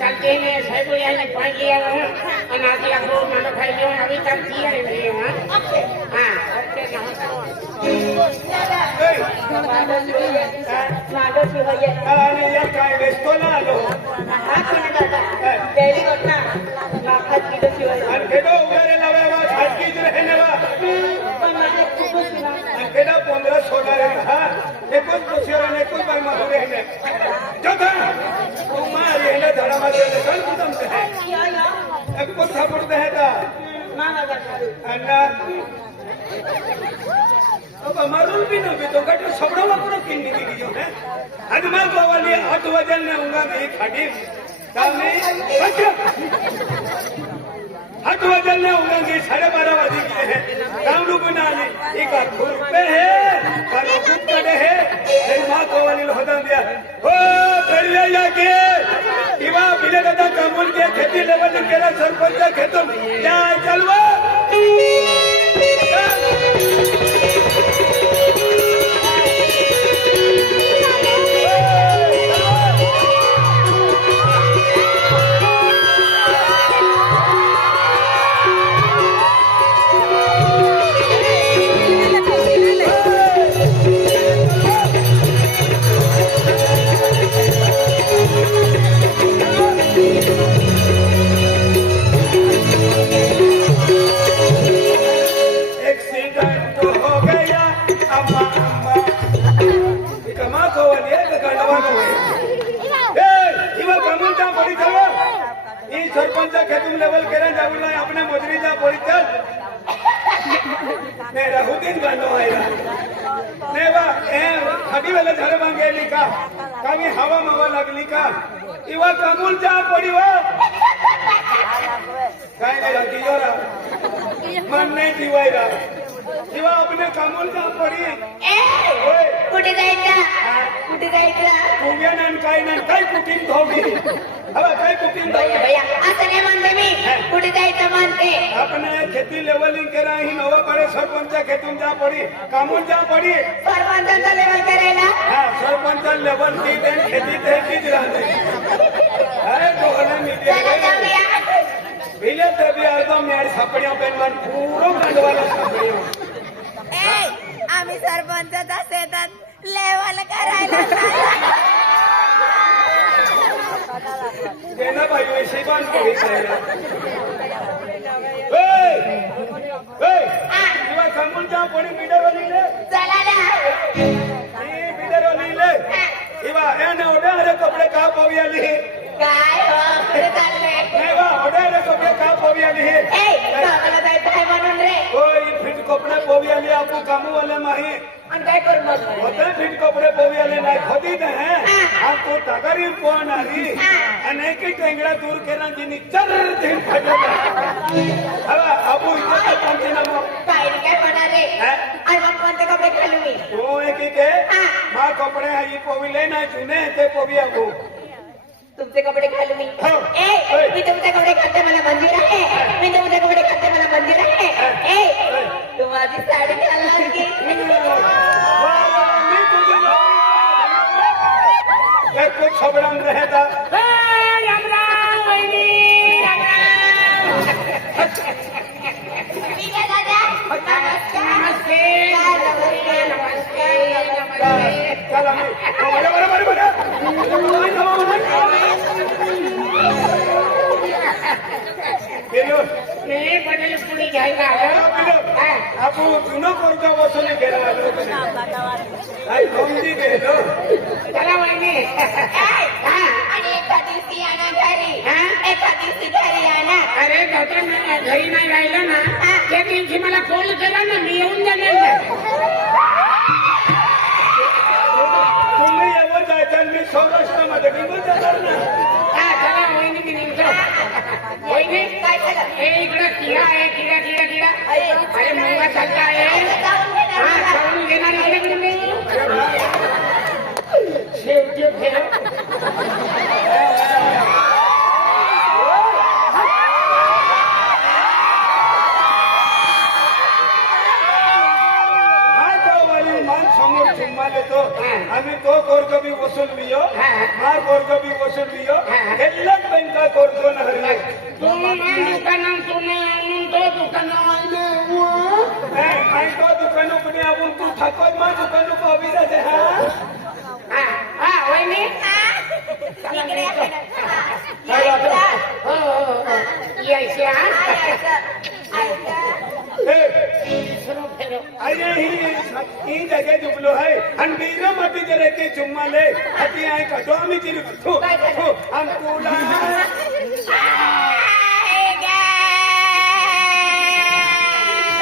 ચાલતી ને સાહેબ એને પાણી આવે અને આટલા ગોળ માનો ખાઈ લેવા આવી ચાલતી આવે ને હા ઓકે मारून भी ना तो कटो सबड़ा वाला किन निकली गयो है आज मैं गोवाली 8 बजे ने आऊंगा नहीं खाड़ी तामे 8 बजे ने आऊंगा कि 12:30 बजे की है कामरू बना ले एक रुपए है करो कुछ करे है तेरी मां गोवाली होदा दिया ओ बढ़िया जाके इवा बिले दादा कामूल के खेती लेवल केरा सरपंच खेतो जा चलवा सरपंच खेतून लेवल केला जाऊला अपने मोजरीचा परिचय ने राहुदीन गांडो आयला ने बा ए खडी वेले झाड बांगेली का कामी हवा मावा लागली का इवा कमूलचा पडी वा काय नाही दियोरा मन नाही दिवायला इवा अपने कमूलचा पडी ए कुठे जायचं कुव्यान काय कुठीन धोबी हवा काय कुठीन भैया असं नाही म्हणते मी कुठे जायचं म्हणते अपने खेती लेवलिंग करा ही नवा पडे सरपंच खेतून जा पडी कामून जा पडी सरपंचाचा लेवल करायला हां सरपंच लेवल की देन खेती ते कीच राहते अरे कोहला मीडिया बिले ते भी अर्धा मेड सापड्या पेन मन पूरो कांडवाला सापड्या ए आम्ही सरपंचाचा शेतात लेवल करायला देना भाई वैसे बात कोई करेगा इवा कामून जा पडी मीडर वाली ले चला ना ये मीडर वाली ले इवा एने ओडे कपडे का पवियाली काय हो कुठे चालले नाही बा ओडे कपडे का पवियाली ए गावाला जायचं आहे म्हणून रे ओय फिट कपडे पवियाली आपको कामू वाले माही आणि काय करू मग होते फिट कपडे पवियाले नाही खदी दे हैं आपको तगरी पोन आली आणि की टेंगडा दूर केला जिनी चर दिन फटला हवा अबू इथे पंचनामा काय पडा रे आणि मग कोणते कपडे घालू मी ओ एक के मा कपडे आई पविले नाही जुने ते पविया गो तुमचे कपडे घालू मी ए मी तुमचे कपडे घालते मला मंदिर आहे मी तुमचे कपडे घालते मला मंदिर आहे ए तू माझी साडी घालणार की कुछ खबर रहता आपण जुनं कोणता वसुली केला गेलो चला वहिनी आणि एखादी घरी आणा अरे घरी नाही राहिलं ना त्या दिवशी मला फोन केला ना मी येऊन जाणार तुम्ही येऊन जायचं मी सौराष्ट्रामध्ये निघून जाणार ना चला वहिनी मी निघतो वहिनी काय झालं हे इकडं किडा आहे किडा अरे मुलगा चालला आहे जाऊन घेणार आहे मी शेवटी समोर चुम्मा लेतो आम्ही तो कर्ज बी वसूल लियो हा कर्ज बी सुरू फेरो अरे ही जगह जुबलो है आणि बीरो मती जरे के चुम्मा ले हती आई कटो मी चिरी हम तुला